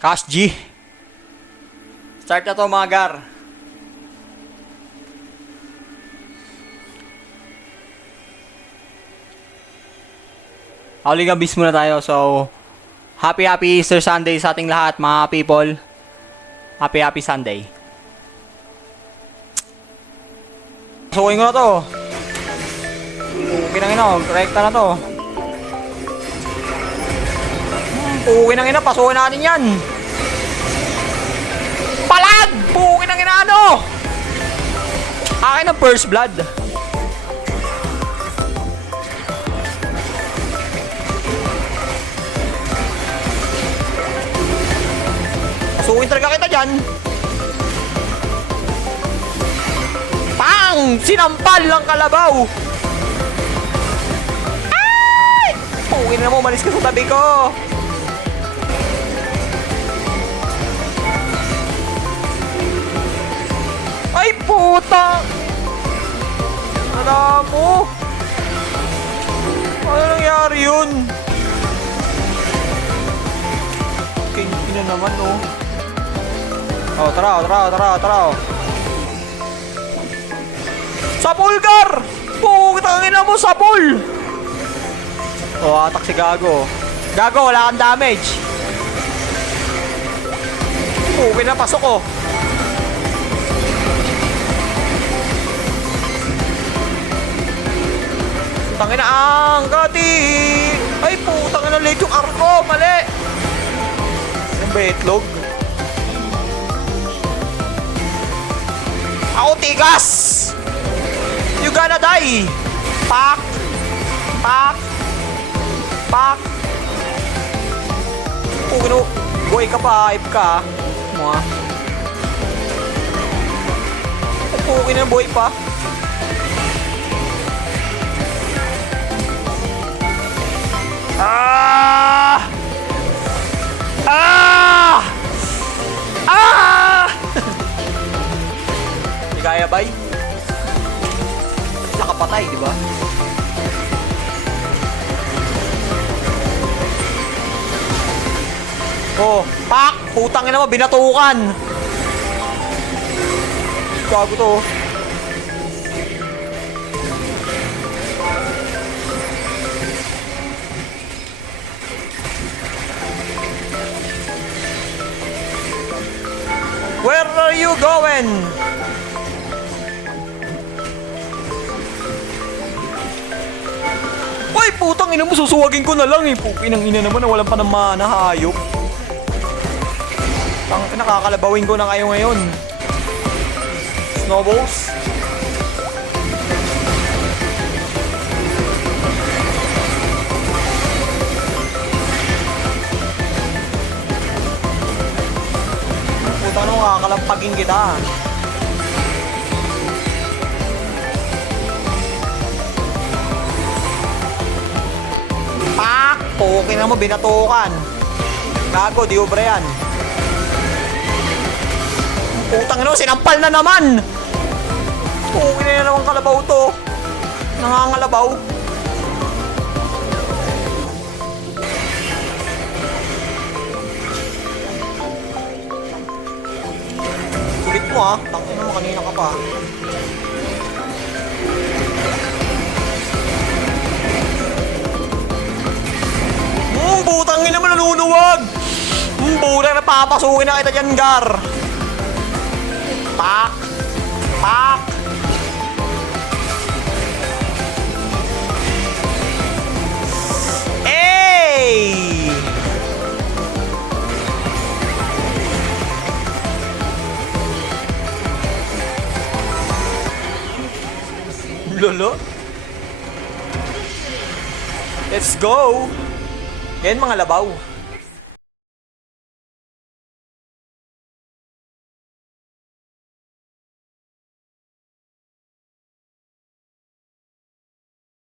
Cash G. Start na to mga gar. Howling Abyss muna tayo. So, happy Easter Sunday sa ating lahat mga people. Happy Sunday. Pasukin ko na to. Okay na rekta na to. Okay na pasukin natin yan. Palag! Pukin na ano? Akin ang first blood. Pasukin talaga kita dyan. Pang! Sinampal lang kalabaw. Ay! Pukin na mo, malis ka sa tabi ko. Ay, puta! Alam mo? Ano nangyari yun? Kinky na naman, oh. Oh, tara. Sapul, Gar! Putangin na mo, sapul! Oh, atak si Gago. Gago, wala kang damage. Okay na, pasok, oh. Tangin na ang gati! Ay, putang na late yung arko! Mali! Yung ba itlog? Ako tigas! You gonna die! Pak! Pugino! Boy ka pa, hype ka. Mga. Pugino boy pa. Hindi kaya bay? Nakapatay, di ba? Oh, pak! Putangin naman, binatukan! Gago to. Where are you going? Uy, putang ina mo, susuwagin ko na lang eh. Pukinang ina naman na walang pa ng mana, hayop. Nakakalabawin ko na kayo ngayon. Snowballs. Puta nung kakalampagin kita. Pak! Pukin na mo, binatukan. Gago, di obra yan. Putang ina, sinampal na naman! Pukin na naman kalabaw to. Nangangalabaw. Kulit mo ah. Tangin mo, kanina ka pa. Putang ina naman, nanunuwag! Buta na papasukin na kita dyan, Gar. Pak! Hey! Lolo? Let's go! Yan mga labaw.